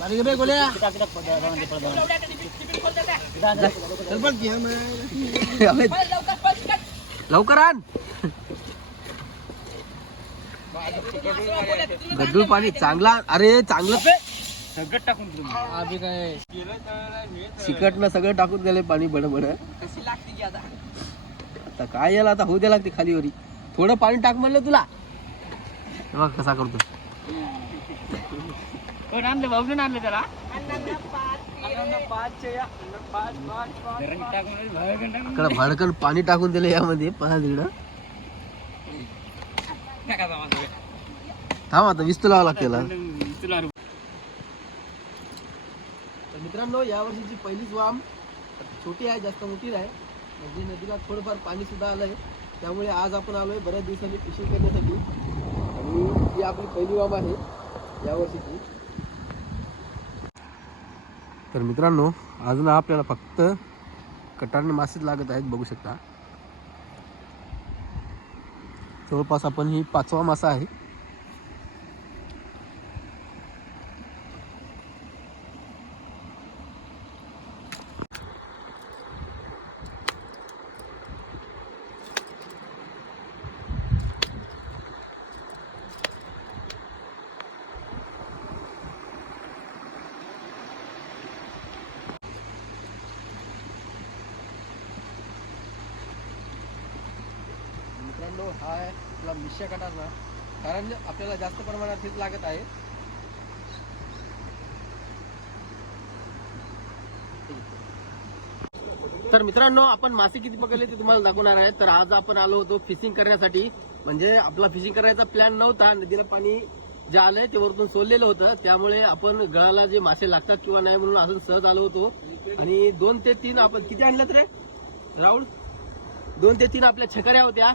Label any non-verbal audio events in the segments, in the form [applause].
पाणी घे गोल्या लवकर आण. गड्डू पाणी चांगला अरे चांगलं सगळं टाकून आधी काय चिकटनं सगळं टाकून गेले पाणी बड बड. आता काय याला आता होऊ द्या लागते खाली वरी थोडं पाणी टाक म्हणलं तुला. कसा करतो कोण आणलं? बाबून आणलं त्याला? इकडं भडकन पाणी टाकून दिलं यामध्ये. पहा तिकडं. थांब आता विस्तू लावा लागते तर मित्रांनो या वर्षीची पहिलीच वाम छोटी आहे जास्त मोठी नाही. म्हणजे नदीला थोडंफार पाणी सुद्धा आलंय. त्यामुळे आज आपण आलोय बऱ्याच दिवसांनी फिशिंग करण्यासाठी. आणि ही आपली पहिली वाम आहे या वर्षीची. तर मित्रांनो अजून आपल्याला फक्त कटारने मासेच लागत आहेत बघू शकता. जवळपास आपण ही पाचवा मासा आहे. मित्रांनो हा आहे आपला मिश्या कटारना कारण आपल्याला जास्त प्रमाणात हेच लागत आहे. तर मित्रांनो आपण मासे किती पकडले ते तुम्हाला दाखवणार आहे. तर आज आपण आलो होतो फिशिंग करण्यासाठी. म्हणजे आपला फिशिंग करायचा प्लॅन नव्हता. नदीला पाणी जे आलंय ते वरतून सोडलेलं होतं. त्यामुळे आपण गळाला जे मासे लागतात किंवा नाही म्हणून असं सहज आलो होतो. आणि दोन ते तीन आपण किती आणलं रे? राहुल? दोन ते तीन आपल्या छकऱ्या होत्या.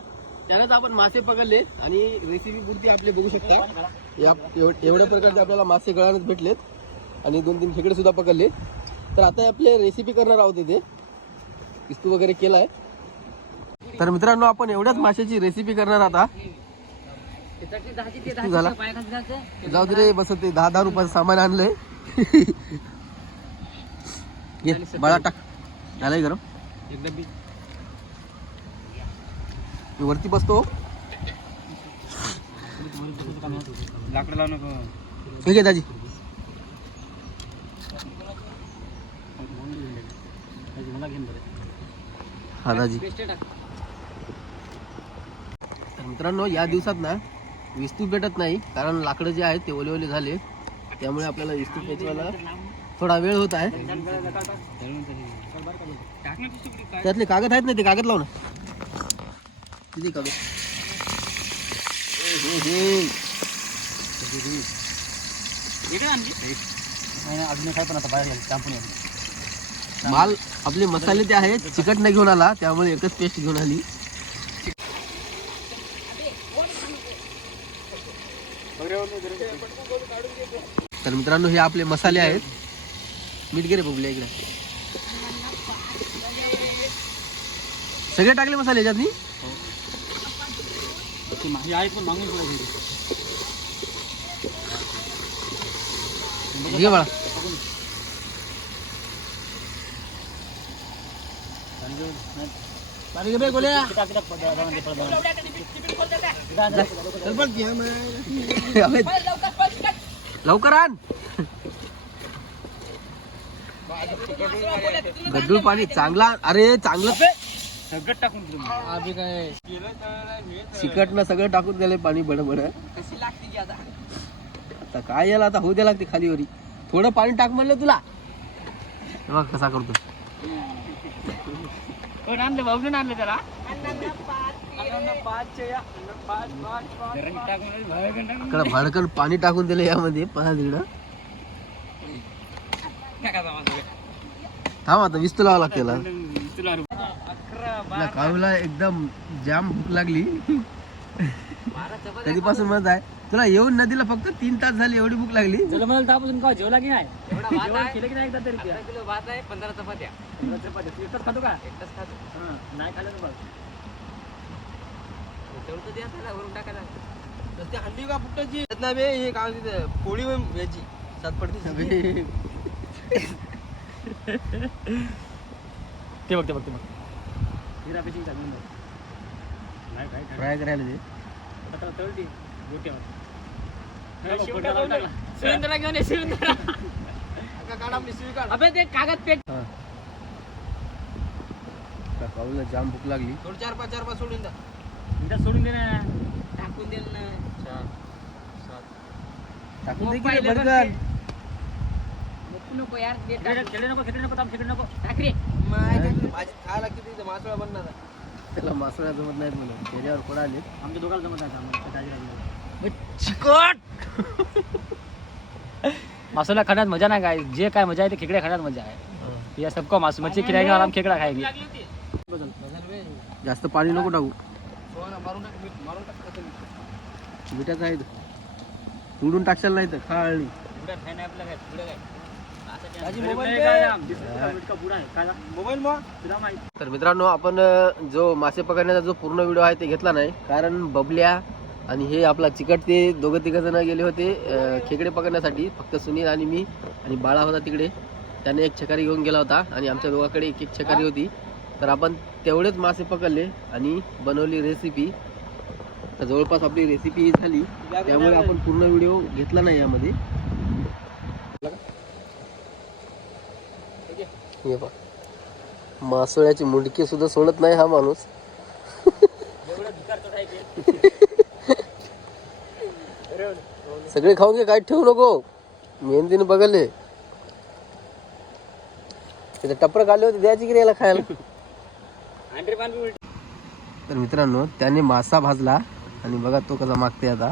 त्यानंच आपण मासे पकडले आणि रेसिपी पुरती आपले बघू शकता. या एव- एवढ्या प्रकारचे आपल्याला मासे गळानच भेटलेत आणि दोन तीन खेकडे सुद्धा पकडले तर आता आपले रेसिपी करणार आहोत इथे. इस्तू वगैरे केलाय. तर मित्रांनो आपण एवढ्याच माशाची रेसिपी करणार आता. झाला? जाऊ दे रे बस ते दहा दहा रुपयाचं सामान आणलंय. [laughs] घे बाळा टाक. झालंय गरम. एकदा वरती बसतो. लाकडं लावू नको. ठीक आहे दाजी. हा दाजी. तर मित्रांनो या दिवसात ना विस्तू भेटत नाही कारण लाकडं जे आहेत ते ओले ओले झाले. त्यामुळे आपल्याला विस्तू पेचवायला थोडा वेळ होत आहे. त्यातले कागद आहेत ना ते कागद लाव ना. किती काढू अजून काय पण आता बाहेर कापून माल आपले मसाले ते आहेत चिकट नाही घेऊन आला त्यामुळे एकच पेस्ट घेऊन आली. तर मित्रांनो हे आपले मसाले आहेत. मीठ गेले बघले इकडे. सगळे टाकले मसाले याच्यात ही आई पण मागून घे बाळा. पाणी गोल्या. लवकर आण. गड्डूळ पाणी चांगला अरे चांगलं. सगळं टाकून दिलं. आधी काय चिकटनं सगळं टाकून गेले पाणी बड बड. आता? काय याला आता होऊ द्या लागते खाली वरी थोडं पाणी टाक म्हणलं तुला. बघ कसा करतो. कोण आणलं बाबून आणलं त्याला. इकडं भडकन पाणी टाकून दिलं यामध्ये पहा तिकडं. थांब आता विस्तू लावा लागते काळूला एकदम जाम भूक लागली. कधीपासून म्हणत आहे तुला येऊन नदीला फक्त तीन तास झाले एवढी भूक लागली. चला मला तापासून का जेवला की नाही? जेवण केलं की नाही एकदा तरी किलो भात आहे पंधरा चपात्या. पंधरा चपात्या. तू एकटाच खातो का? एकटाच खातो. हां, नाही खाल्लं तर बघ तेवढं तर द्या त्याला वरून टाकायला. ते हंडी का फुटाची ना बे हे काय म्हणते ते, पोळी याची सातपडती ते बघ ते बघ ते बघ. हिरा फिशिंग चालू नाही काय काय ट्राय करायला दे आता तळली गोट्यावर. सुरेंद्रला घेऊन ये सुरेंद्र काढ आपली शिवी काढ. अबे ते कागद पेट पाऊला जाम भूक लागली. थोडं चार पाच चार पाच सोडून द्या सोडून दे ना. टाकून दे ना. चार सात. टाकून दे की. नको नको यार. खेकडे नको खेकडे नको थांब नको. टाक रे. माहिती भाजी खायला किती मासळा बनणार आहे. त्याला मासळ्या जमत नाहीत म्हणून. त्याच्यावर कोण आले आमच्या दोघांना जमत नाही लागली मासूला खाण्यात मजा नाही काय? जे काय मजा आहे ते खेकडे खाण्यात मजा आहे. या सबको मासू मच्छी खिलाएंगे और हम खेकड़ा खाएंगे. जास्त पाणी नको टाकू. मिठाचं आहे तुडून टाकशाल नाही तर खाळणी. तर मित्रांनो आपण जो मासे पकडण्याचा जो पूर्ण व्हिडिओ आहे ते घेतला नाही. कारण बबल्या आणि हे आपला चिकट ते दोघं तिघ जण गेले होते खेकडे पकडण्यासाठी. फक्त सुनील आणि मी आणि बाळा होता तिकडे. त्याने एक छकारी घेऊन गेला होता आणि आमच्या दोघांकडे एक एक छकारी होती. तर आपण तेवढेच मासे पकडले आणि बनवली रेसिपी तर जवळपास आपली रेसिपी झाली. त्यामुळे आपण पूर्ण व्हिडिओ घेतला नाही यामध्ये. हे पहा. मासोळ्याची मुंडकी सुद्धा सोडत नाही हा माणूस. सगळे खाऊन घे काय ठेवू नको. मेहंदीने बघले. तिथे टपर काढले होते द्यायची की रे याला खायला? तर मित्रांनो त्याने मासा भाजला. आणि बघा तो कसा मागते आता.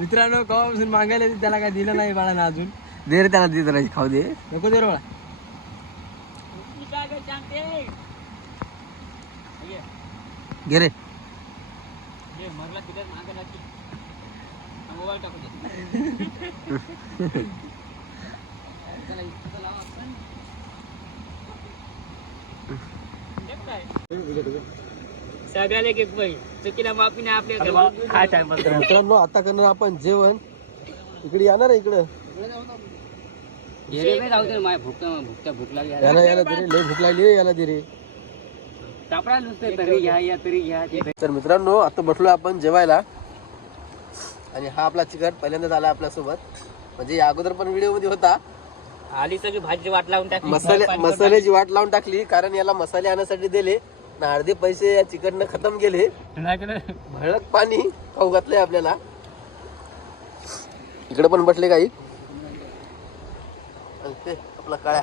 मित्रांनो कवापासून मागायला येते, त्याला काय दिलं नाही बाळानं अजून. दे रे त्याला दे जरा खाऊ दे. नको दे रे बाळा. घे रे. मोबाईल टाकून दे सगळ्याला एक एक बाई चुकीला माफी नाही आपल्या काय टाइम तर मित्रांनो आता करणार आपण जेवण. इकडे येणार आहे इकडं. जाऊ दे माझ्या भूक भूकता भूक लागली. याला याला दे रे लय भूक लागली रे, याला दे रे. सापडा नुसतं तरी घ्या या तरी घ्या ते तर. मित्रांनो आता बसलो आपण जेवायला. आणि हा आपला चिकट पहिल्यांदाच आला आपल्यासोबत म्हणजे या अगोदर पण व्हिडिओमध्ये होता. आली सगळी भाजी वाट लावून टाकली. मसाले मसाल्याची वाट लावून टाकली कारण याला मसाले आणण्यासाठी दिले. ना अर्धे पैसे या चिकटनं खतम गेले भळक पाणी खाऊ घातलंय आपल्याला. इकडे पण बसले काही. आपला काळ्या.